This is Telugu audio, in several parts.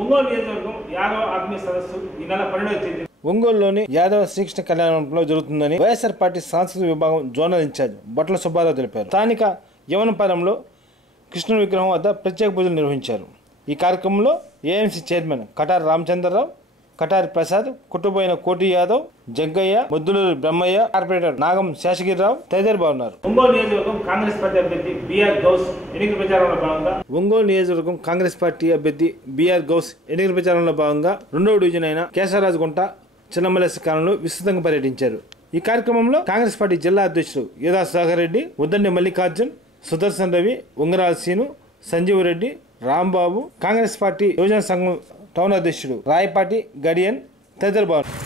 ఒంగోలు నియోజకవర్గం యాదవ ఆత్మీయ సదస్సు ఈ నెల 12వ తేదీ ఒంగోలులోని యాదవ శ్రీకృష్ణ కళ్యాణంలో జరుగుతుందని వైఎస్ఆర్ పార్టీ సాంస్కృతిక విభాగం జోనల్ ఇన్ఛార్జ్ బొట్ల సుబ్బారావు తెలిపారు. స్థానిక యవనపాలెంలో కృష్ణుని విగ్రహం వద్ద ప్రత్యేక పూజలు నిర్వహించారు. ఈ కార్యక్రమంలో ఏఎంసీ చైర్మన్ కటారి రామచంద్రరావు, కటారి ప్రసాద్, కుట్టుబోయిన కోటి యాదవ్, జగ్గయ్య, ముద్దులూరి బ్రహ్మయ్య, కార్పొరేటర్ నాగం శేషగిరిరావు తదితరులు బాగున్నారు. ఒంగోలు నియోజకవర్గం కాంగ్రెస్ పార్టీ అభ్యర్థి బిఆర్ గౌస్ ఎన్నికల ప్రచారంలో భాగంగా ఒంగోలు నియోజకవర్గం కాంగ్రెస్ పార్టీ అభ్యర్థి బిఆర్ గౌస్ ఎన్నికల ప్రచారంలో భాగంగా 2వ డివిజన్ అయిన కేశవరాజుగుంట చిన్నమలేశ్వర కాలంలో విస్తృతంగా పర్యటించారు. ఈ కార్యక్రమంలో కాంగ్రెస్ పార్టీ జిల్లా అధ్యక్షుడు యోదా సుధాకర్ రెడ్డి, ఉద్దండి మల్లికార్జున్, సుదర్శన్ రవి, ఉంగరాల సీను, సంజీవ్ రెడ్డి, రాంబాబు, కాంగ్రెస్ పార్టీ యువజన సంఘం టౌన్ అధ్యక్షుడు రాయపాటి గడియన్ తదితరులు బాగున్నారు.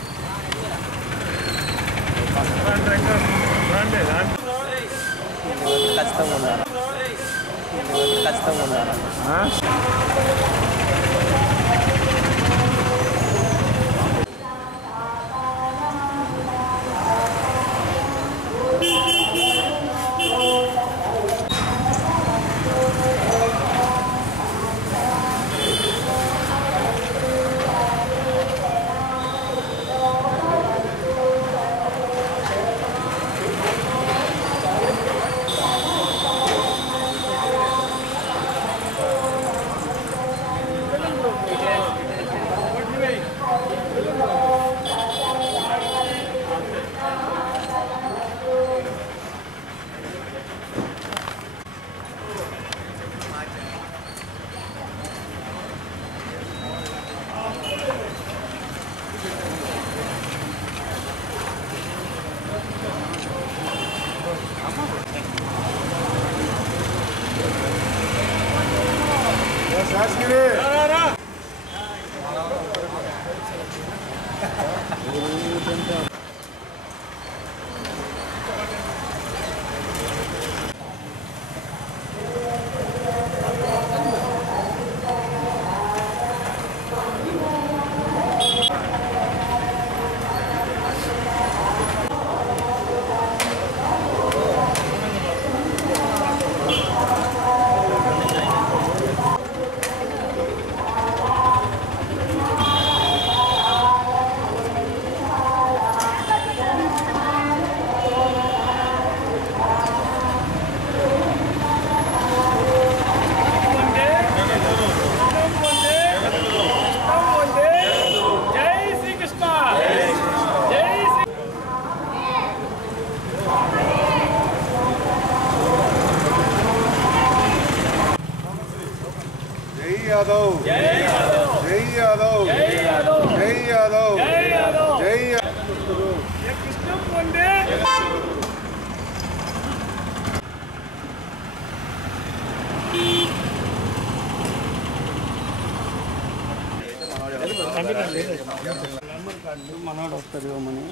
మనోడు వస్తారు మని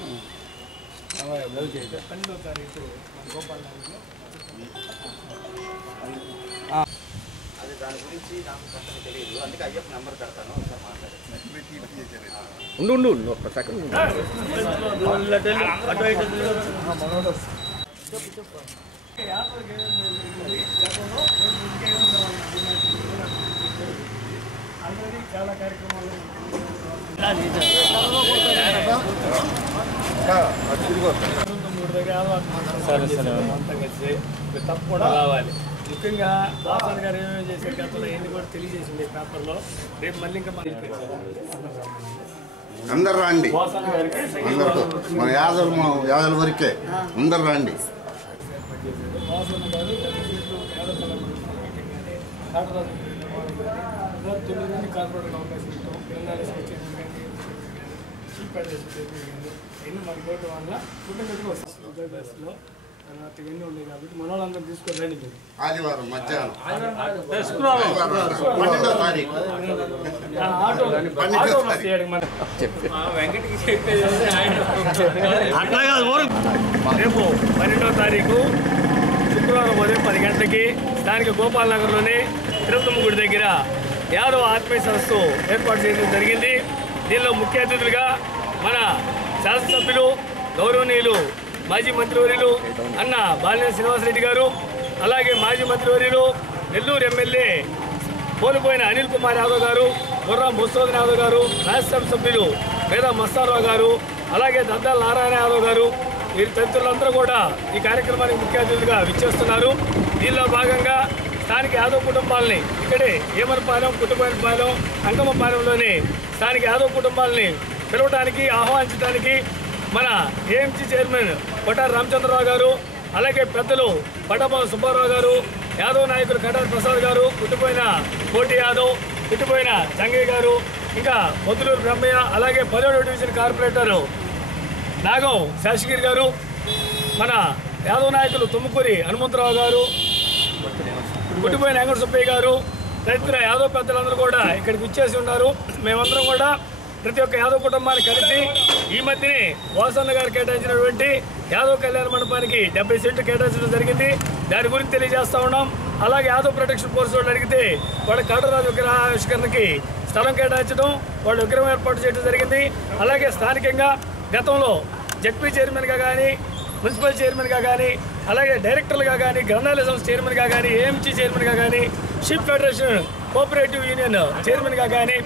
దాని గురించి నాకు కష్టం తెలియదు, అందుకే అయ్యప్ప నెంబర్ పెడతాను. చాలా కార్యక్రమాలు తప్పకుండా రావాలి. ముఖ్యంగా వాసన్ గారు ఏమేమి చేసే గతంలో ఎన్ని కూడా తెలియజేసింది పేపర్లో. రేపు మళ్ళీ ఇంకా అందరు రండి, మన యాదల వరకే అందరు రండి. వాసన్ గారు 9 మంది కార్పొరేటర్ అవకాశం ఇస్తాం. ఎన్ని మనకి ఓటు వల్ల కుటుంబంలో తర్వాత ఇవన్నీ ఉన్నాయి కాబట్టి మన వాళ్ళందరూ తీసుకొని రండి. ఆదివారం మధ్యాహ్నం రేపు 12వ తారీఖు శుక్రవారం ఉదయం 10 గంటలకి స్థానిక గోపాల్ నగర్లోని తిరుపతమ్మ గుడి దగ్గర యాదవ ఆత్మీయ సదస్సు ఏర్పాటు చేయడం జరిగింది. దీనిలో ముఖ్య అతిథులుగా మన శాసనసభ్యులు గౌరవనీయులు మాజీ మంత్రివర్యులు అన్న బాలినేని శ్రీనివాసరెడ్డి గారు, అలాగే మాజీ మంత్రివర్యులు నెల్లూరు ఎమ్మెల్యే కోల్పోయిన అనిల్ కుమార్ యాదవ్ గారు, బుర్రా మధుసూదన్ యాదవ్ గారు, రాజ్యసభ సభ్యులు వేదా మస్తారావు గారు, అలాగే దద్దాల నారాయణ యాదవ్ గారు, వీరి తదితరులందరూ కూడా ఈ కార్యక్రమానికి ముఖ్య అతిథులుగా విచ్చేస్తున్నారు. దీనిలో భాగంగా స్థానిక యాదవ్ కుటుంబాలని ఇక్కడే ఏమరపాలెం, కుటుంబపాలెం, అంకమ్మపాలెంలోని స్థానిక యాదవ్ కుటుంబాలని పిలవడానికి, ఆహ్వానించడానికి మన ఏఎంసీ చైర్మన్ కొట్టారి రామచంద్రరావు గారు, అలాగే పెద్దలు పట్టభ సుబ్బారావు గారు, యాదవ్ నాయకులు కటారి ప్రసాద్ గారు, పుట్టిపోయిన కోటి యాదవ్, పుట్టిపోయిన జంగయ్య గారు, ఇంకా పొద్దులూరు బ్రహ్మయ్య, అలాగే 17వ డివిజన్ కార్పొరేటరు నాగం శాసగిరి గారు, మన యాదవ్ నాయకులు తుమ్మకూరి హనుమంతరావు గారు, పుట్టిపోయిన వెంకట సుబ్బయ్య గారు, తదితర యాదవ్ పెద్దలందరూ కూడా ఇక్కడికి వచ్చేసి ఉన్నారు. మేమందరం కూడా ప్రతి ఒక్క యాదవ్ కుటుంబాన్ని కలిసి ఈ మధ్యనే వాసన్న గారు కేటాయించినటువంటి యాదవ్ కళ్యాణ మండపానికి 70 సెంట్లు కేటాయించడం జరిగింది. దాని గురించి తెలియజేస్తా ఉన్నాం. అలాగే యాదవ్ ప్రొటెక్షన్ ఫోర్స్ వాళ్ళు అడిగితే వాళ్ళ కాటరాజు విగ్రహావిష్కరణకి స్థలం కేటాయించడం, వాళ్ళు విగ్రహం ఏర్పాటు చేయడం జరిగింది. అలాగే స్థానికంగా గతంలో జడ్పీ చైర్మన్గా కానీ, మున్సిపల్ చైర్మన్గా కానీ, అలాగే డైరెక్టర్లుగా కానీ, గ్రంథాలయ సంస్థ చైర్మన్గా కానీ, ఏఎంసీ చైర్మన్గా కానీ, షిప్ ఫెడరేషన్ కోఆపరేటివ్ యూనియన్ చైర్మన్గా కానీ,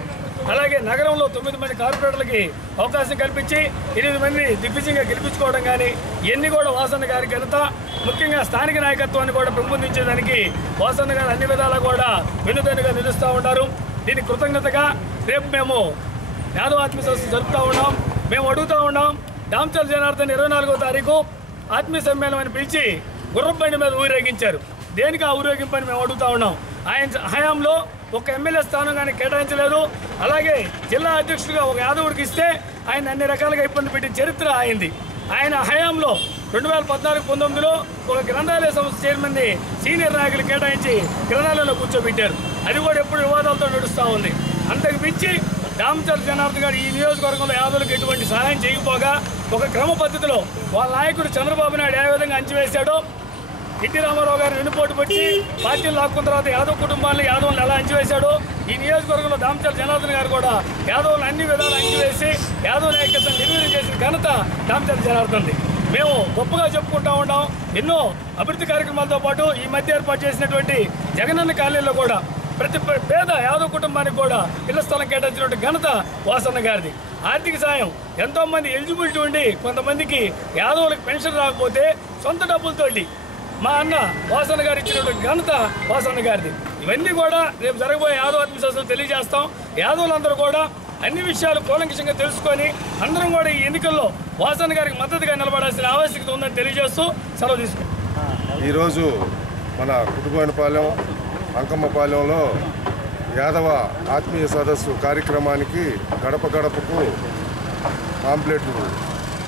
అలాగే నగరంలో 9 మంది కార్పొరేటర్లకి అవకాశం కల్పించి 8 మంది దిగ్విజయంగా గెలిపించుకోవడం కానీ, ఇవన్నీ కూడా వాసన్న గారి ఘనత. ముఖ్యంగా స్థానిక నాయకత్వాన్ని కూడా పెంపొందించేదానికి వాసన్న గారు అన్ని విధాలా కూడా వెన్నుదన్నుగా నిలుస్తూ ఉన్నారు. దీనికి కృతజ్ఞతగా రేపు మేము యాదవ్ ఆత్మీయ సదస్సు జరుపుతూ ఉన్నాం. మేము అడుగుతూ ఉన్నాం, దామచర్ల జనార్దన్ 24వ తారీఖు ఆత్మీయ సమ్మేళనం అని పిలిచి గుర్రం బండి మీద ఊరేగించారు. దేనికి ఆ ఊరేగింపని మేము అడుగుతూ ఉన్నాం. ఆయన హయాంలో ఒక ఎమ్మెల్యే స్థానం కానీ కేటాయించలేదు. అలాగే జిల్లా అధ్యక్షుడిగా ఒక యాదవుడికి ఇస్తే ఆయన అన్ని రకాలుగా ఇబ్బంది పెట్టిన చరిత్ర అయింది. ఆయన హయాంలో 2014-19లో ఒక గ్రంథాలయ సంస్థ చైర్మన్ని సీనియర్ నాయకులు కేటాయించి గ్రంథాలయంలో కూర్చోబెట్టారు. అది కూడా ఎప్పుడు వివాదాలతో నడుస్తూ ఉంది. అంతకు మించి దామచర్ల జనార్దన్ గారు ఈ నియోజకవర్గంలో యాదవులకు ఎటువంటి సహాయం చేయకపోగా ఒక క్రమ పద్ధతిలో వాళ్ళ నాయకుడు చంద్రబాబు నాయుడు ఏ విధంగా అంచివేశాడో, ఎన్టీ రామారావు గారు వెన్నుపోటు పెట్టి పార్టీలు లాక్కున్న తర్వాత యాదవ్ కుటుంబాలను యాదవులను ఎలా అంచివేశాడో, ఈ నియోజకవర్గంలో దామచర్ల జనార్దన్ గారు కూడా యాదవులను అన్ని విధాలు అంచివేసి యాదవ్ నాయకత్వం నిర్వీర్యం చేసిన ఘనత దామచర్ల జనార్దన్ది. మేము గొప్పగా చెప్పుకుంటూ ఉంటాం. ఎన్నో అభివృద్ధి కార్యక్రమాలతో పాటు ఈ మధ్య ఏర్పాటు చేసినటువంటి జగనన్న కాలనీలో కూడా ప్రతి పేద యాదవ్ కుటుంబానికి కూడా ఇళ్ల స్థలం కేటాయించినటువంటి ఘనత వాసన్న గారిది. ఆర్థిక సాయం ఎంతోమంది ఎలిజిబిలిటీ ఉండి కొంతమందికి యాదవులకు పెన్షన్ రాకపోతే సొంత డబ్బులతోటి మా అన్న వాసన్న గారు ఇచ్చినటువంటి ఘనత వాసన్న గారిది. ఇవన్నీ కూడా రేపు జరగబోయే యాదవ్ ఆత్మీయ సదస్సులో తెలియజేస్తాం. యాదవులందరూ కూడా అన్ని విషయాలు కూలంకషంగా తెలుసుకొని అందరం కూడా ఈ ఎన్నికల్లో వాసన్న గారికి మద్దతుగా నిలబడాల్సిన ఆవశ్యకత ఉందని తెలియజేస్తూ సెలవు తీసుకుంటాం. ఈరోజు మన కుటుంబపాలెం, అంకమ్మపాలెంలో యాదవ ఆత్మీయ సదస్సు కార్యక్రమానికి గడప గడపకు పాంప్లెట్లు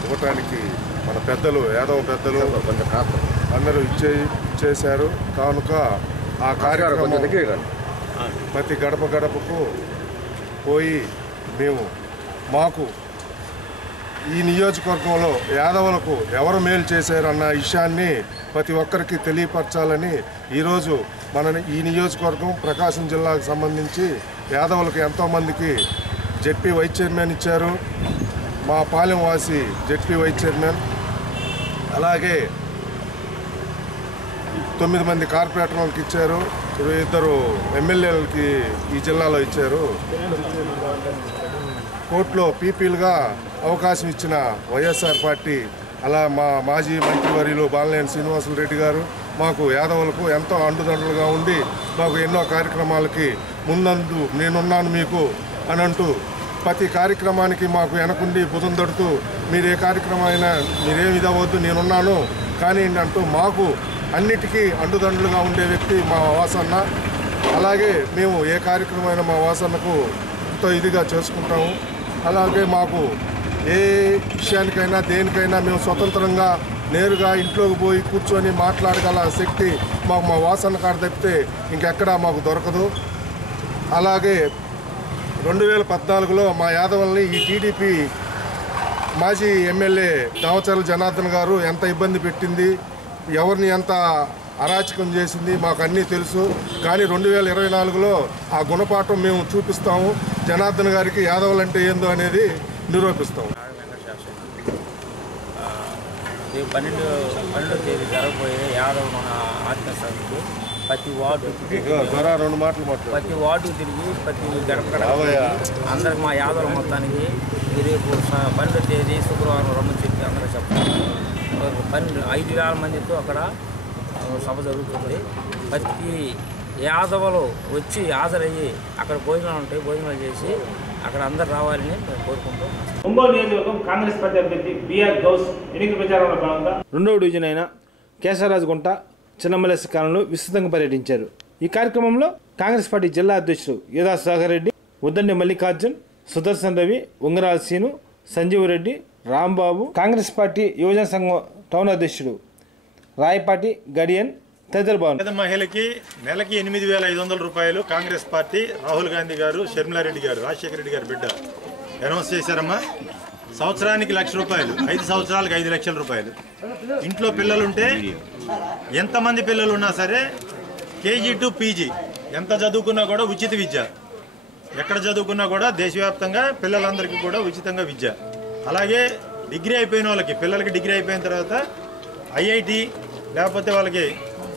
ఇవ్వటానికి మన పెద్దలు, యాదవ పెద్దలు అందరూ ఇచ్చేశారు. కానుక ఆ కార్యక్రమం ప్రతి గడప గడపకు పోయి మాకు ఈ నియోజకవర్గంలో యాదవులకు ఎవరు మేలు చేశారన్న విషయాన్ని ప్రతి ఒక్కరికి తెలియపరచాలని ఈరోజు ఈ నియోజకవర్గం ప్రకాశం జిల్లాకు సంబంధించి యాదవులకు ఎంతోమందికి జెడ్పీ వైస్ చైర్మన్ ఇచ్చారు. మా పాలెం వాసి జెడ్పీ వైస్ చైర్మన్, అలాగే 9 మంది కార్పొరేటర్లకు ఇచ్చారు, 2 ఎమ్మెల్యేలకి ఈ జిల్లాలో ఇచ్చారు. కోర్టులో పీపీలుగా అవకాశం ఇచ్చిన వైఎస్ఆర్ పార్టీ, అలా మా మాజీ మంత్రివర్యులు బాలినేని శ్రీనివాసులు రెడ్డి గారు మాకు యాదవులకు ఎంతో అండుదండలుగా ఉండి మాకు ఎన్నో కార్యక్రమాలకి ముందందు నేనున్నాను మీకు అని అంటూ ప్రతి కార్యక్రమానికి మాకు వెనకుండి భుజం తడుతూ మీరు ఏ కార్యక్రమం అయినా మీరేమి ఇదవద్దు నేనున్నాను కానీ అంటూ మాకు అన్నిటికీ అండుదండలుగా ఉండే వ్యక్తి మా వాసన్న. అలాగే మేము ఏ కార్యక్రమమైనా మా వాసన్నకు ఎంతో ఇదిగా చేసుకుంటాము. అలాగే మాకు ఏ విషయానికైనా దేనికైనా మేము స్వతంత్రంగా నేరుగా ఇంట్లోకి పోయి కూర్చొని మాట్లాడగల శక్తి మాకు మా వాసన్న కాడ తప్పితే ఇంకెక్కడా మాకు దొరకదు. అలాగే 2014లో మా యాదవుల్ని ఈ టీడీపీ మాజీ ఎమ్మెల్యే దామచర్ల జనార్దన్ గారు ఎంత ఇబ్బంది పెట్టింది, ఎవరిని ఎంత అరాచకం చేసింది మాకు అన్నీ తెలుసు. కానీ 2024లో ఆ గుణపాఠం మేము చూపిస్తాము. జనార్దన్ గారికి యాదవులంటే ఏందో అనేది నిరూపిస్తాము. 12వ తేదీ జరగబోయే యాదవ్ మన ఆత్మీయ సదస్సు ప్రతి వార్డు రెండు మాటలు మాట్లాడు. ప్రతి వార్డు తిరిగి ప్రతి గడప అందరికి మా యాదవుల మొత్తానికి రేపు 12వ తేదీ శుక్రవారం రమ్మని చెప్పి అందరూ చెప్తారు. 5,000 మందితో అక్కడ సభ జరుగుతుంది. ప్రతి యాదవులు వచ్చి హాజరయ్యి అక్కడ భోజనాలు ఉంటాయి, భోజనాలు చేసి అక్కడ అందరు రావాలని మేము కోరుకుంటాం. ఒంగోలు నియోజకవర్గం కాంగ్రెస్ పార్టీ అభ్యర్థి బిఆర్ గౌస్ ఎన్నికల ప్రచారంలో భాగంగా 2వ డివిజన్ అయిన కేశవరాజుగుంట చిన్నమలసి కాలంలో విస్తృతంగా పర్యటించారు. ఈ కార్యక్రమంలో కాంగ్రెస్ పార్టీ జిల్లా అధ్యక్షుడు యోదా సాగర్ రెడ్డి, ఉద్దండి మల్లికార్జున్, సుదర్శన్ రవి, ఉంగరాల సీను, సంజీవ్ రెడ్డి, రాంబాబు, కాంగ్రెస్ పార్టీ యువజన సంఘం టౌన్ అధ్యక్షుడు రాయపాటి గడియన్ తదితరులు బాగున్నారు. పేద మహిళకి నెలకి 8,500 రూపాయలు కాంగ్రెస్ పార్టీ రాహుల్ గాంధీ గారు, షర్మిలారెడ్డి గారు, రాజశేఖర రెడ్డి గారు బిడ్డ అనౌన్స్ చేశారమ్మా. సంవత్సరానికి 1,00,000 రూపాయలు, 5 సంవత్సరాలకు 5 లక్షల రూపాయలు. ఇంట్లో పిల్లలుంటే ఎంతమంది పిల్లలు ఉన్నా సరే కేజీ టు పీజీ ఎంత చదువుకున్నా కూడా ఉచిత విద్య. ఎక్కడ చదువుకున్నా కూడా దేశవ్యాప్తంగా పిల్లలందరికీ కూడా ఉచితంగా విద్య. అలాగే డిగ్రీ అయిపోయిన వాళ్ళకి, పిల్లలకి డిగ్రీ అయిపోయిన తర్వాత ఐఐటి లేకపోతే వాళ్ళకి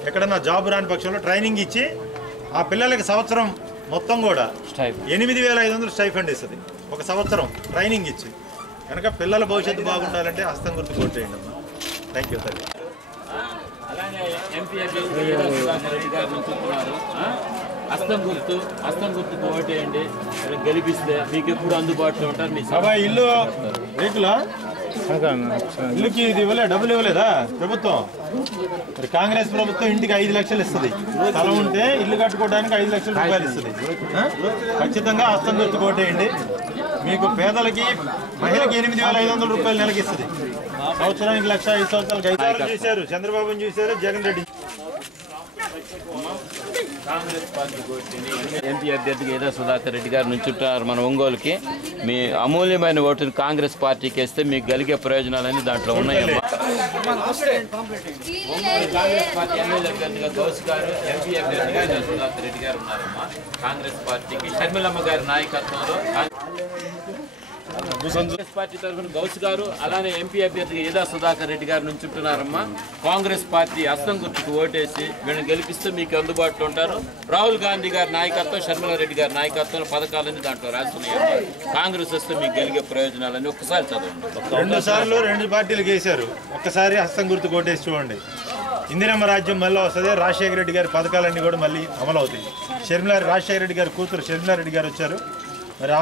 ఎక్కడన్నా జాబ్ రాని పక్షంలో ట్రైనింగ్ ఇచ్చి ఆ పిల్లలకి సంవత్సరం మొత్తం కూడా 8,500 స్టైఫండ్ ఇస్తుంది. ఒక సంవత్సరం ట్రైనింగ్ ఇచ్చి కనుక పిల్లల భవిష్యత్తు బాగుండాలంటే హస్తం గుర్తు కొట్టేయండి అమ్మా. థ్యాంక్ యూ తల్లి. అలానే ఎంపీ రెడ్డి గారు నుంచున్నారు. హస్తం గుర్తుకు ఓటేయండి, గెలిపిస్తే మీకు ఎప్పుడు అందుబాటులో ఉంటారు. మీ సభ ఇల్లు రేకులా ఇల్లుకి ఇది డబ్బులు ఇవ్వలేదా ప్రభుత్వం? మరి కాంగ్రెస్ ప్రభుత్వం ఇంటికి 5 లక్షలు ఇస్తుంది. స్థలం ఉంటే ఇల్లు కట్టుకోవడానికి 5 లక్షల రూపాయలు ఇస్తుంది. ఖచ్చితంగా హస్తం గుర్తుకు ఓటేయండి. మీకు పేదలకి మహిళకి 8,500 రూపాయలు నెలకి ఇస్తుంది. సంవత్సరానికి 1,00,000, 5 సంవత్సరాలకు 5 చూశారు. చంద్రబాబుని చూశారు, జగన్ రెడ్డి. కాంగ్రెస్ పార్టీ ఎంపీ అభ్యర్థిగా యోదా సుధాకర్ రెడ్డి గారు నుంచుంటున్నారు మన ఒంగోలుకి. మీ అమూల్యమైన ఓటుని కాంగ్రెస్ పార్టీకి వేస్తే మీకు కలిగే ప్రయోజనాలన్నీ దాంట్లో ఉన్నాయమ్మా. కాంగ్రెస్ పార్టీ ఎమ్మెల్యే అభ్యర్థిగా గౌస్ గారు, ఎంపీ అభ్యర్థిగా యోదా సుధాకర్ రెడ్డి గారు ఉన్నారమ్మా. కాంగ్రెస్ పార్టీకి షర్మిలమ్మ గారి నాయకత్వంలో కాంగ్రెస్ పార్టీ తరఫున గౌస్ గారు, అలానే ఎంపీ అభ్యర్థిగా యోదా సుధాకర్ రెడ్డి గారు నుంచుంటున్నారమ్మా. కాంగ్రెస్ పార్టీ హస్తం గుర్తుకు ఓటేసి వీళ్ళని గెలిపిస్తే మీకు అందుబాటులో ఉంటారు. రాహుల్ గాంధీ గారి నాయకత్వం, షర్మిలారెడ్డి గారి నాయకత్వంలో పథకాలన్నీ దాంట్లో రాస్తున్నాయమ్మా. కాంగ్రెస్ వస్తే మీకు కలిగే ప్రయోజనాలన్నీ ఒక్కసారి చదవండి. 2 సార్లు 2 పార్టీలు గేశారు. ఒక్కసారి హస్తం గుర్తుకు ఓటేసి చూడండి. ఇందిరమ్మ రాజ్యం మళ్ళీ వస్తుంది. రాజశేఖర రెడ్డి గారి పథకాలన్నీ కూడా మళ్ళీ అమలు అవుతాయి. రాజశేఖర రెడ్డి గారి కూతురు షర్మిలారెడ్డి గారు వచ్చారు. మరి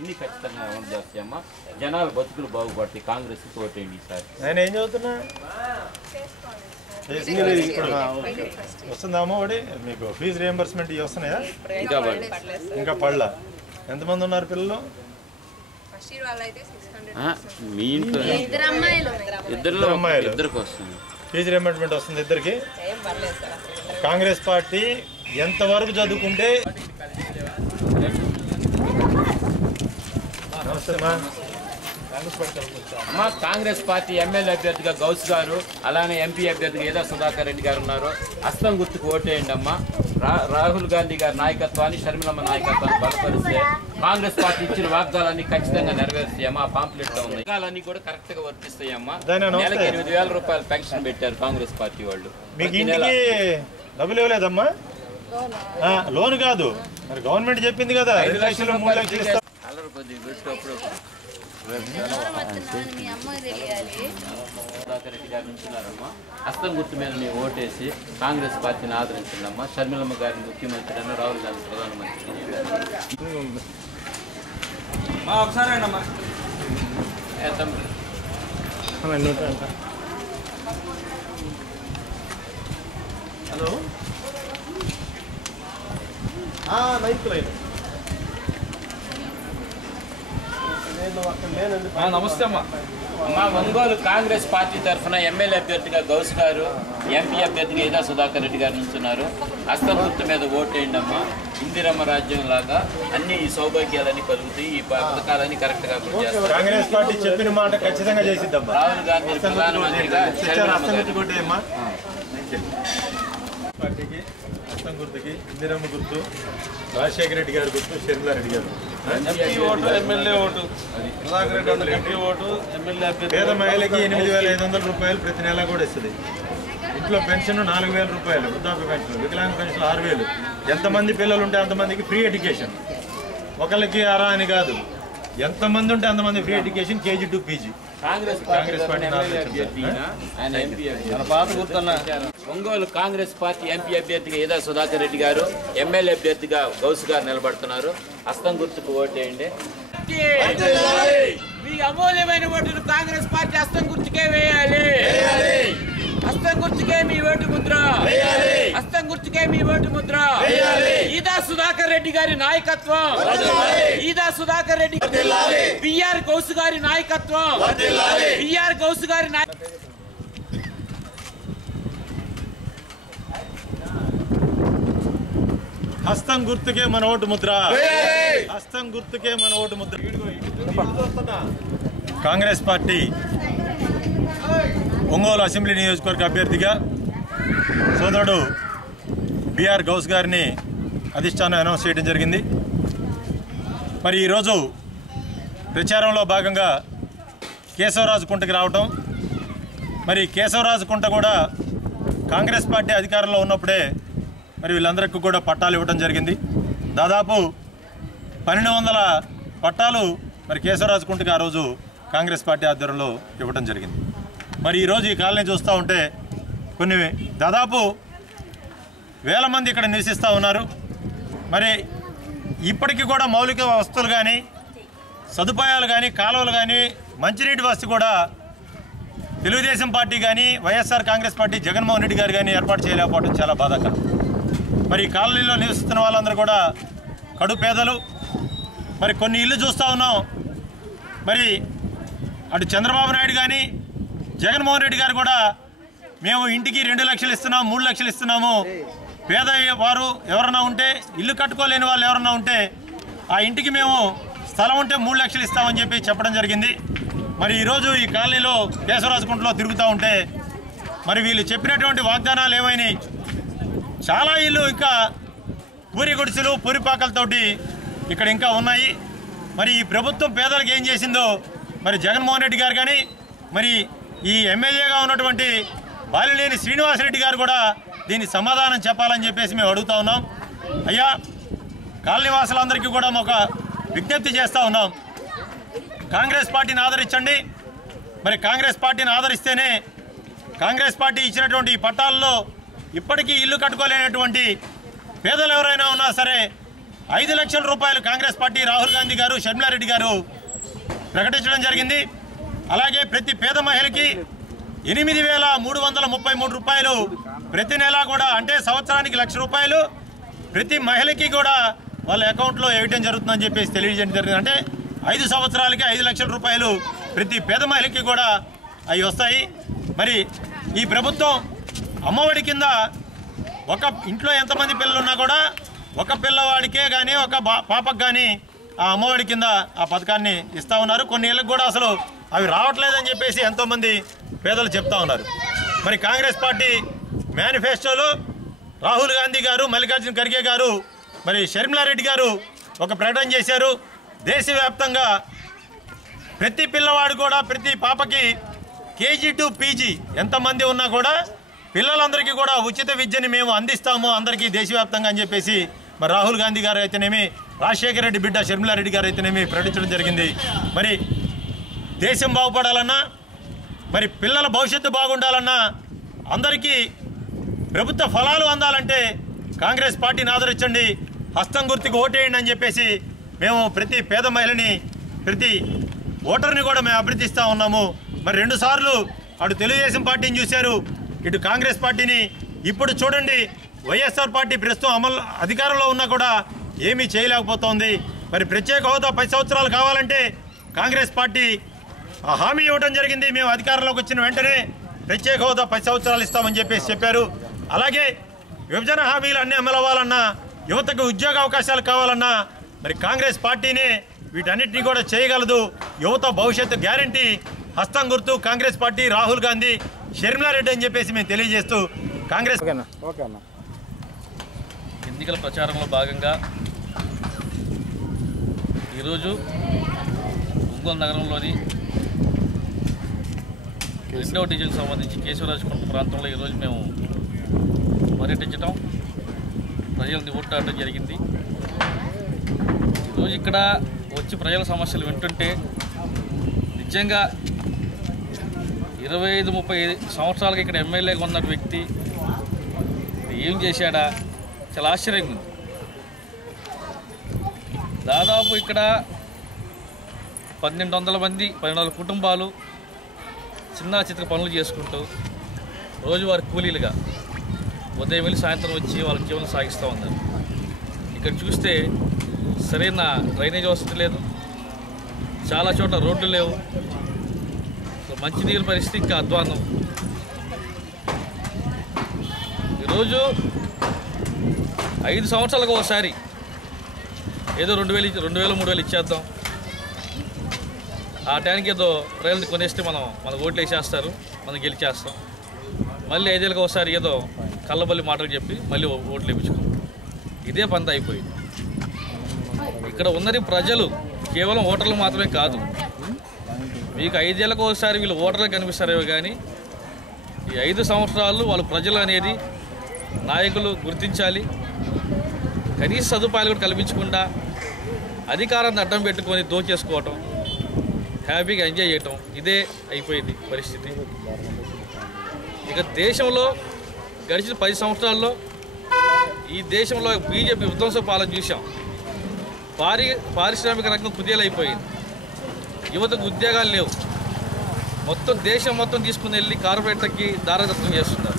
అవన్నీ ఖచ్చితంగా అమలు చేస్తాయమ్మా. జనాల బతుకులు బాగుపడతాయి. కాంగ్రెస్ ఓటేయండి ఈసారి. నేను ఏం చదువుతున్నా వస్తుందామా ఒకటి మీకు ఫీజు రియంబర్స్మెంట్ ఇవి వస్తున్నాయా? ఇంకా పడలా. ఎంతమంది ఉన్నారు పిల్లలు? మీ ఇంట్లో ఇద్దరు అమ్మాయిలు, ఇద్దరికి వస్తుంది ఫీజు రియంబర్స్మెంట్ వస్తుంది ఇద్దరికి. కాంగ్రెస్ పార్టీ ఎంతవరకు చదువుకుంటే అమ్మా. కాంగ్రెస్ పార్టీ ఎమ్మెల్యే అభ్యర్థిగా గౌస్ గారు, అలానే ఎంపీ అభ్యర్థిగా యోదా సుధాకర్ రెడ్డి గారు ఉన్నారు. హస్తం గుర్తుకు ఓటేయండి అమ్మా. రాహుల్ గాంధీ గారి నాయకత్వాన్ని, షర్మిలమ్మ నాయకత్వాన్ని బలపరిస్తే కాంగ్రెస్ పార్టీ ఇచ్చిన వాగ్దానాన్ని ఖచ్చితంగా నెరవేరుస్తాయమ్మా. పాంప్లెట్ లో ఉంది. వాగ్దానాలన్నీ కూడా కరెక్ట్ గా వర్తిస్తాయమ్మా. నెలకి 8,000 రూపాయలు పెన్షన్ పెట్టారు కాంగ్రెస్ పార్టీ వాళ్ళు. మీకు ఇంటికి డబ్బులు ఇవ్వలేదమ్మా? లోన్ కాదు, మరి గవర్నమెంట్ చెప్పింది కదా 5 లక్షలు 3 లక్షలు ఇస్తా. సుధాకర్ రెడ్డి గారు నుంచున్నారమ్మా. హస్తం గుర్తు మీద మేము ఓటేసి కాంగ్రెస్ పార్టీని ఆదరించిందమ్మా. షర్మిలమ్మ గారిని ముఖ్యమంత్రి అని, రాహుల్ గాంధీ ప్రధానమంత్రి. హలో నమస్తే అమ్మా. ఒంగోలు కాంగ్రెస్ పార్టీ తరఫున ఎమ్మెల్యే అభ్యర్థిగా గౌస్ గారు, ఎంపీ అభ్యర్థిగా యోదా సుధాకర్ రెడ్డి గారు నుంచున్నారు. హస్తం గుర్తు మీద ఓటేయండి అమ్మా. ఇందిరమ్మ రాజ్యం లాగా అన్ని ఈ సౌభాగ్యాలన్నీ కలుగుతాయి. ఈ పథకాలన్నీ కరెక్ట్ గా కాంగ్రెస్ పార్టీ చెప్పిన మాట ఖచ్చితంగా చేసిద్దమ్మా. రాహుల్ గాంధీ ప్రధానమంత్రిగా పార్టీకి హస్తం హస్తం గుర్తుకి, ఇందిరమ్మ గుర్తు, రాజశేఖర రెడ్డి గారి గుర్తు, షర్మిలారెడ్డి గారు. పేద మహిళకి 8,500 రూపాయలు ప్రతి నెల కూడా ఇస్తుంది. ఇంట్లో పెన్షన్ 4,000 రూపాయలు, వృద్ధాప్య పెన్షన్, వికలాంగ పెన్షన్ 6,000. ఎంతమంది పిల్లలు ఉంటే అంతమందికి ఫ్రీ ఎడ్యుకేషన్. ఒకళ్ళకి అరా అని కాదు, ఎంతమంది ఉంటే అంతమంది free education, KG to PG. Congress party Ongole Congress party MP అభ్యర్థిగా ఏదా సుధాకర్ రెడ్డి గారు, ఎమ్మెల్యే అభ్యర్థిగా గౌస్ గారు నిలబడుతున్నారు. హస్తం గుర్తుకు ఓటేయండి. మీ అమూల్యమైన ఓటును కాంగ్రెస్ పార్టీ హస్తం గుర్తుకే వేయాలి. హస్తం గుర్తుకే మీ ఓటు ముద్ర. హస్తం గుర్తుకే మీ ఓటు ముద్ర. ఈదా సుధాకర్ రెడ్డి గారి నాయకత్వం. ఈదా సుధాకర్ రెడ్డి, బిఆర్ గౌస్ గారి నాయకత్వం. బిఆర్ గౌస్ గారి హస్తం గుర్తుకే మన ఓటు ముద్ర. హస్తం గుర్తుకే మన vote Mudra. Congress party Ongole assembly నియోజకవర్గ అభ్యర్థిగా సోదరుడు బిఆర్ గౌస్ గారిని అధిష్టానం అనౌన్స్ చేయడం జరిగింది. మరి ఈరోజు ప్రచారంలో భాగంగా కేశవరాజు కుంటకి రావటం, మరి కేశవరాజు కుంట కూడా కాంగ్రెస్ పార్టీ అధికారంలో ఉన్నప్పుడే మరి వీళ్ళందరికీ కూడా పట్టాలు ఇవ్వడం జరిగింది. దాదాపు 1200 పట్టాలు మరి కేశవరాజు కుంటకి ఆ రోజు కాంగ్రెస్ పార్టీ ఆధ్వర్యంలో ఇవ్వడం జరిగింది. మరి ఈరోజు ఈ కాలనీ చూస్తూ ఉంటే కొన్ని దాదాపు 1000 మంది ఇక్కడ నివసిస్తూ ఉన్నారు. మరి ఇప్పటికీ కూడా మౌలిక వస్తువులు కానీ, సదుపాయాలు కానీ, కాలువలు కానీ, మంచినీటి వసతి కూడా తెలుగుదేశం పార్టీ కానీ, వైఎస్ఆర్ కాంగ్రెస్ పార్టీ జగన్మోహన్ రెడ్డి గారు కానీ ఏర్పాటు చేయలేకపోవడం చాలా బాధాకరం. మరి ఈ కాలనీలో నివసిస్తున్న వాళ్ళందరూ కూడా కడు పేదలు. మరి కొన్ని ఇళ్ళు చూస్తూ ఉన్నాం. మరి అటు చంద్రబాబు నాయుడు కానీ, జగన్మోహన్ రెడ్డి గారు కూడా మేము ఇంటికి 2 లక్షలు ఇస్తున్నాము, 3 లక్షలు ఇస్తున్నాము, పేద వారు ఎవరన్నా ఉంటే, ఇల్లు కట్టుకోలేని వాళ్ళు ఎవరన్నా ఉంటే ఆ ఇంటికి మేము స్థలం ఉంటే 3 లక్షలు ఇస్తామని చెప్పి చెప్పడం జరిగింది. మరి ఈరోజు ఈ కాలనీలో కేశవరాజుకుంటలో తిరుగుతూ ఉంటే మరి వీళ్ళు చెప్పినటువంటి వాగ్దానాలు ఏమైనాయి? చాలా ఇళ్ళు ఇంకా పూరి గుడిసెలు, పూరిపాకలతోటి ఇక్కడ ఇంకా ఉన్నాయి. మరి ఈ ప్రభుత్వం పేదలకు ఏం చేసిందో మరి జగన్మోహన్ రెడ్డి గారు కానీ, మరి ఈ ఎమ్మెల్యేగా ఉన్నటువంటి బాలినేని శ్రీనివాసరెడ్డి గారు కూడా దీనికి సమాధానం చెప్పాలని చెప్పేసి మేము అడుగుతూ ఉన్నాం. అయ్యా, కాలనీవాసులందరికీ కూడా ఒక విజ్ఞప్తి చేస్తూ ఉన్నాం. కాంగ్రెస్ పార్టీని ఆదరించండి. మరి కాంగ్రెస్ పార్టీని ఆదరిస్తేనే కాంగ్రెస్ పార్టీ ఇచ్చినటువంటి పట్టాలలో ఇప్పటికీ ఇల్లు కట్టుకోలేనటువంటి పేదలు ఎవరైనా ఉన్నా సరే 5 లక్షల రూపాయలు కాంగ్రెస్ పార్టీ రాహుల్ గాంధీ గారు, షర్మిలారెడ్డి గారు ప్రకటించడం జరిగింది. అలాగే ప్రతి పేద మహిళకి 8,333 రూపాయలు ప్రతి నెల కూడా, అంటే సంవత్సరానికి 1,00,000 రూపాయలు ప్రతి మహిళకి కూడా వాళ్ళ అకౌంట్లో వేయడం జరుగుతుందని చెప్పేసి తెలియజేయడం జరిగింది. అంటే 5 సంవత్సరాలకి 5 లక్షల రూపాయలు ప్రతి పేద మహిళకి కూడా అవి వస్తాయి. మరి ఈ ప్రభుత్వం అమ్మఒడి కింద ఒక ఇంట్లో ఎంతమంది పిల్లలు ఉన్నా కూడా ఒక పిల్లవాడికే కానీ, ఒక పాపకు కానీ ఆ అమ్మఒడి కింద ఆ పథకాన్ని ఇస్తూ ఉన్నారు. కొన్ని ఏళ్ళకి కూడా అసలు అవి రావట్లేదని చెప్పేసి ఎంతోమంది పేదలు చెప్తా ఉన్నారు. మరి కాంగ్రెస్ పార్టీ మేనిఫెస్టోలో రాహుల్ గాంధీ గారు, మల్లికార్జున ఖర్గే గారు, మరి షర్మిలారెడ్డి గారు ఒక ప్రకటన చేశారు. దేశవ్యాప్తంగా ప్రతి పిల్లవాడు కూడా, ప్రతి పాపకి KG to PG ఎంతమంది ఉన్నా కూడా పిల్లలందరికీ కూడా ఉచిత విద్యని మేము అందిస్తాము అందరికీ దేశవ్యాప్తంగా అని చెప్పేసి మరి రాహుల్ గాంధీ గారు అయితేనేమి, రాజశేఖర రెడ్డి బిడ్డ షర్మిలారెడ్డి గారు అయితేనేమి ప్రకటించడం జరిగింది. మరి దేశం బాగుపడాలన్నా, మరి పిల్లల భవిష్యత్తు బాగుండాలన్నా, అందరికీ ప్రభుత్వ ఫలాలు అందాలంటే కాంగ్రెస్ పార్టీని ఆదరించండి, హస్తం గుర్తుకు ఓటేయండి అని చెప్పేసి మేము ప్రతి పేద మహిళని, ప్రతి ఓటర్ని కూడా మేము అభ్యర్థిస్తూ ఉన్నాము. మరి 2 సార్లు అటు తెలుగుదేశం పార్టీని చూశారు, ఇటు కాంగ్రెస్ పార్టీని. ఇప్పుడు చూడండి, వైఎస్ఆర్ పార్టీ ప్రస్తుతం అధికారంలో ఉన్నా కూడా ఏమీ చేయలేకపోతోంది. మరి ప్రత్యేక హోదా 10 సంవత్సరాలు కావాలంటే కాంగ్రెస్ పార్టీ హామీ ఇవ్వడం జరిగింది. మేము అధికారంలోకి వచ్చిన వెంటనే ప్రత్యేక హోదా 10 సంవత్సరాలు ఇస్తామని చెప్పేసి చెప్పారు. అలాగే విభజన హామీలు అన్నీ అమలవ్వాలన్నా, యువతకు ఉద్యోగ అవకాశాలు కావాలన్నా మరి కాంగ్రెస్ పార్టీనే వీటన్నిటినీ కూడా చేయగలదు. యువత భవిష్యత్తు గ్యారంటీ హస్తం గుర్తు, కాంగ్రెస్ పార్టీ, రాహుల్ గాంధీ, షర్మిలారెడ్డి అని చెప్పేసి మేము తెలియజేస్తూ కాంగ్రెస్ ఎన్నికల ప్రచారంలో భాగంగా ఈరోజు ఒంగోలు నగరంలోని 2వ డివిజన్కి సంబంధించి కేశవరాజుకుంట ప్రాంతంలో ఈరోజు మేము పర్యటించడం, ప్రజల్ని ఓట్లాడటం జరిగింది. ఈరోజు ఇక్కడ వచ్చి ప్రజల సమస్యలు వింటుంటే నిజంగా 25-30 సంవత్సరాలకి ఇక్కడ ఎమ్మెల్యేగా ఉన్న వ్యక్తి ఏం చేశాడా చాలా ఆశ్చర్యంగా ఉంది. దాదాపు ఇక్కడ 1200 కుటుంబాలు చిన్న చితక పనులు చేసుకుంటూ రోజువారి కూలీలుగా ఉదయం వెళ్ళి సాయంత్రం వచ్చి వాళ్ళ జీవనం సాగిస్తూ ఉన్నారు. ఇక్కడ చూస్తే సరైన డ్రైనేజ్ వసతి లేదు, చాలా చోట్ల రోడ్లు లేవు, మంచినీరు పరిస్థితి ఇంకా అధ్వానం. ఈరోజు 5 సంవత్సరాలకు ఒకసారి ఏదో 2000, 3000 ఇచ్చేద్దాం, ఆ టైంకి ఏదో ప్రజల్ని కొనేస్తే మన ఓట్లు వేసేస్తారు, మనం గెలిచేస్తాం. మళ్ళీ 5 ఏళ్ళకి ఒకసారి ఏదో కళ్ళబల్లి మాటలు చెప్పి మళ్ళీ ఓట్లు వేయించుకోం. ఇదే పంత అయిపోయింది. ఇక్కడ ఉన్నది ప్రజలు, కేవలం ఓటర్లు మాత్రమే కాదు. మీకు 5 ఏళ్ళకి ఒకసారి వీళ్ళు ఓటర్లు కనిపిస్తారేమో కానీ ఈ 5 సంవత్సరాలు వాళ్ళు ప్రజలు అనేది నాయకులు గుర్తించాలి. కనీస సదుపాయాలు కూడా కల్పించకుండా అధికారాన్ని అడ్డం పెట్టుకొని దోచేసుకోవటం, హ్యాపీగా ఎంజాయ్ చేయటం, ఇదే అయిపోయింది పరిస్థితి. ఇక దేశంలో గడిచిన 10 సంవత్సరాల్లో ఈ దేశంలో బీజేపీ విధ్వంస పాలన చూసాం. పారిశ్రామిక రంగం కుదేలైపోయింది, యువతకు ఉద్యోగాలు లేవు, మొత్తం దేశం మొత్తం తీసుకుని వెళ్ళి కార్పొరేట్లకి దారదత్తం చేస్తున్నారు.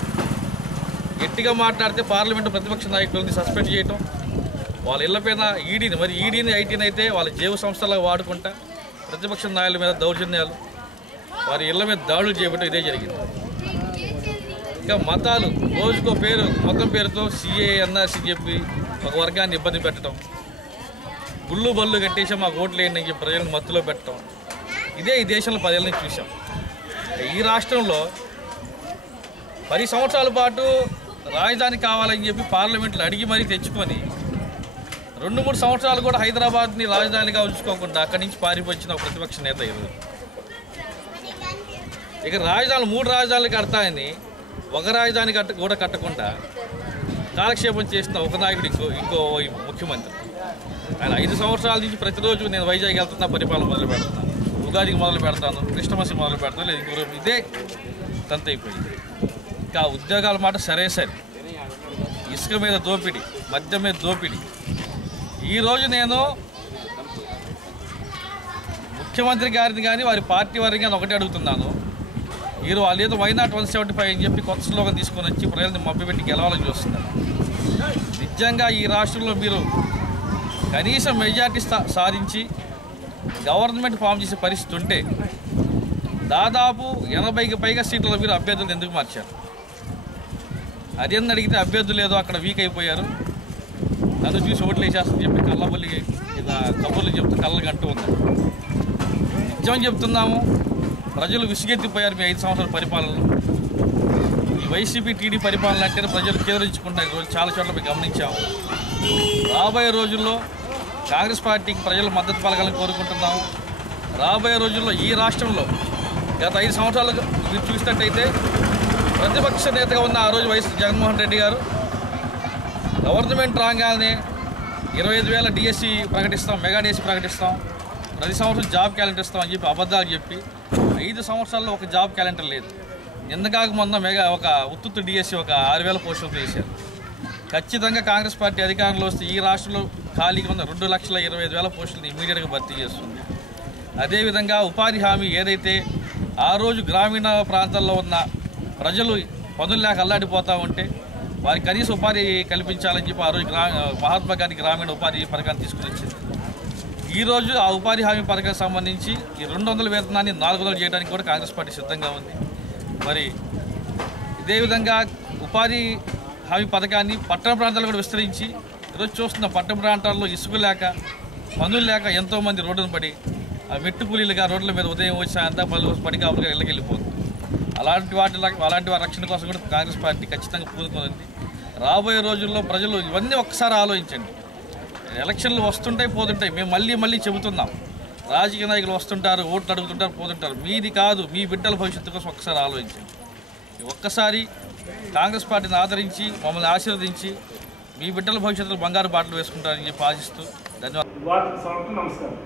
గట్టిగా మాట్లాడితే పార్లమెంటు ప్రతిపక్ష నాయకులని సస్పెండ్ చేయటం, వాళ్ళ ఇళ్లపైన ఈడీని ఐటీని అయితే వాళ్ళ జేబు సంస్థలకు వాడుకుంటా ప్రతిపక్ష నాయకుల మీద దౌర్జన్యాలు, వారి ఇళ్ల మీద దాడులు చేయబట్టం ఇదే జరిగింది. ఇంకా మతాలు రోజుకో పేరు, మతం పేరుతో సిఏ ఎన్ఆర్సీ చెప్పి ఒక వర్గాన్ని ఇబ్బంది పెట్టడం, గుళ్ళు బళ్ళు కట్టేసి మాకు ఓట్లు వేయండి అని చెప్పి ప్రజలను మత్తులో పెట్టడం, ఇదే ఈ దేశంలో 10 ఏళ్ళ నుంచి చూసాం. ఈ రాష్ట్రంలో 10 సంవత్సరాల పాటు రాజధాని కావాలని చెప్పి పార్లమెంట్లో అడిగి మరీ తెచ్చుకొని 2-3 సంవత్సరాలు కూడా హైదరాబాద్ని రాజధానిగా ఉంచుకోకుండా అక్కడి నుంచి పారిపోయిన ప్రతిపక్ష నేత ఈరోజు. ఇక రాజధానులు 3 రాజధానులు కడతాయని ఒక రాజధాని కూడా కట్టకుండా కాలక్షేపం చేసిన ఒక నాయకుడు ఇంకో ముఖ్యమంత్రి. ఆయన 5 సంవత్సరాల నుంచి ప్రతిరోజు నేను వైజాగ్ వెళ్తున్నా, పరిపాలన మొదలు పెడతాను, ఉగాదికి మొదలు పెడతాను, క్రిస్టమస్కి మొదలు పెడతాను, లేదు ఇంకో ఇదే తంత అయిపోయింది. ఇంకా ఉద్యోగాల మాట సరే, ఇసుక మీద దోపిడీ, మద్యం మీద దోపిడీ. ఈరోజు నేను ముఖ్యమంత్రి గారిని కానీ వారి పార్టీ వారిని కానీ ఒకటే అడుగుతున్నాను. ఈరోజు వాళ్ళు ఏదో వైనాట్ 175 అని చెప్పి కొత్త స్లోగన్ తీసుకొని వచ్చి ప్రజల్ని మభ్యపెట్టి గెలవాలని చూస్తున్నారు. నిజంగా ఈ రాష్ట్రంలో మీరు కనీసం మెజార్టీ సాధించి గవర్నమెంట్ ఫామ్ చేసే పరిస్థితి ఉంటే దాదాపు 80కి పైగా సీట్లలో మీరు అభ్యర్థులు ఎందుకు మార్చారు? అదేందని అడిగితే అభ్యర్థులు ఏదో అక్కడ వీక్ అయిపోయారు, నన్ను చూసి ఓట్లు వేసేస్తని చెప్పి కళ్ళబల్లి ఇలా కబుర్లు చెప్తూ కళ్ళకి అంటూ ఉన్నారు. నిజం చెప్తున్నాము, ప్రజలు విసిగెత్తిపోయారు మీ 5 సంవత్సరాల పరిపాలనలో. ఈ వైసీపీ టీడీ పరిపాలన అంటే ప్రజలు కేంద్రించుకుంటారు. ఈరోజు చాలా చోట్ల మేము గమనించాము. రాబోయే రోజుల్లో కాంగ్రెస్ పార్టీకి ప్రజలు మద్దతు పలకాలని కోరుకుంటున్నాము. రాబోయే రోజుల్లో ఈ రాష్ట్రంలో గత 5 సంవత్సరాలు మీరు చూసినట్టయితే ప్రతిపక్ష నేతగా ఉన్న ఆ రోజు వైఎస్ జగన్మోహన్ రెడ్డి గారు గవర్నమెంట్ రాగానే 25,000 డిఎస్సి ప్రకటిస్తాం, మెగా డిఎస్సి ప్రకటిస్తాం, ప్రతి సంవత్సరం జాబ్ క్యాలెండర్ ఇస్తాం అని చెప్పి అబద్ధాలు చెప్పి 5 సంవత్సరాల్లో ఒక జాబ్ క్యాలెండర్ లేదు. నిన్నగాక మొన్న ఒక ఉత్తుత్తు డిఎస్సి ఒక 6,000 పోస్టులు వేశారు. ఖచ్చితంగా కాంగ్రెస్ పార్టీ అధికారంలో వస్తే ఈ రాష్ట్రంలో ఖాళీగా ఉన్న 2,25,000 పోస్టులను ఇమీడియట్గా భర్తీ చేస్తుంది. అదేవిధంగా ఉపాధి హామీ ఏదైతే ఆ రోజు గ్రామీణ ప్రాంతాల్లో ఉన్న ప్రజలు పనులు లేక అల్లాడిపోతూ ఉంటే వారికి కనీస ఉపాధి కల్పించాలని చెప్పి ఆ రోజు మహాత్మా గాంధీ గ్రామీణ ఉపాధి పథకాన్ని తీసుకుని వచ్చింది. ఈరోజు ఆ ఉపాధి హామీ పథకానికి సంబంధించి ఈ 200 వేతనాన్ని 400 చేయడానికి కూడా కాంగ్రెస్ పార్టీ సిద్ధంగా ఉంది. మరి ఇదే విధంగా ఉపాధి హామీ పథకాన్ని పట్టణ ప్రాంతాలు కూడా విస్తరించి ఈరోజు చూస్తున్న పట్టణ ప్రాంతాల్లో ఇసుక లేక, పనులు లేక ఎంతోమంది రోడ్డును పడి ఆ మెట్టు కూలీలుగా రోడ్ల మీద ఉదయం వచ్చి సాయంత్రం పడి కాపులుగా ఇళ్ళకి వెళ్ళిపోతుంది. అలాంటి వారి రక్షణ కోసం కూడా కాంగ్రెస్ పార్టీ ఖచ్చితంగా పూనుకుంది. రాబోయే రోజుల్లో ప్రజలు ఇవన్నీ ఒక్కసారి ఆలోచించండి. ఎలక్షన్లు వస్తుంటాయి పోతుంటాయి, మేము మళ్ళీ చెబుతున్నాం. రాజకీయ నాయకులు వస్తుంటారు, ఓట్లు అడుగుతుంటారు, పోతుంటారు. మీది కాదు, మీ బిడ్డల భవిష్యత్తు కోసం ఒక్కసారి ఆలోచించండి. ఒక్కసారి కాంగ్రెస్ పార్టీని ఆదరించి మమ్మల్ని ఆశీర్వదించి మీ బిడ్డల భవిష్యత్తులో బంగారు బాటలు వేసుకుంటారని చెప్పి ఆశిస్తూ ధన్యవాదాలు. నమస్కారం.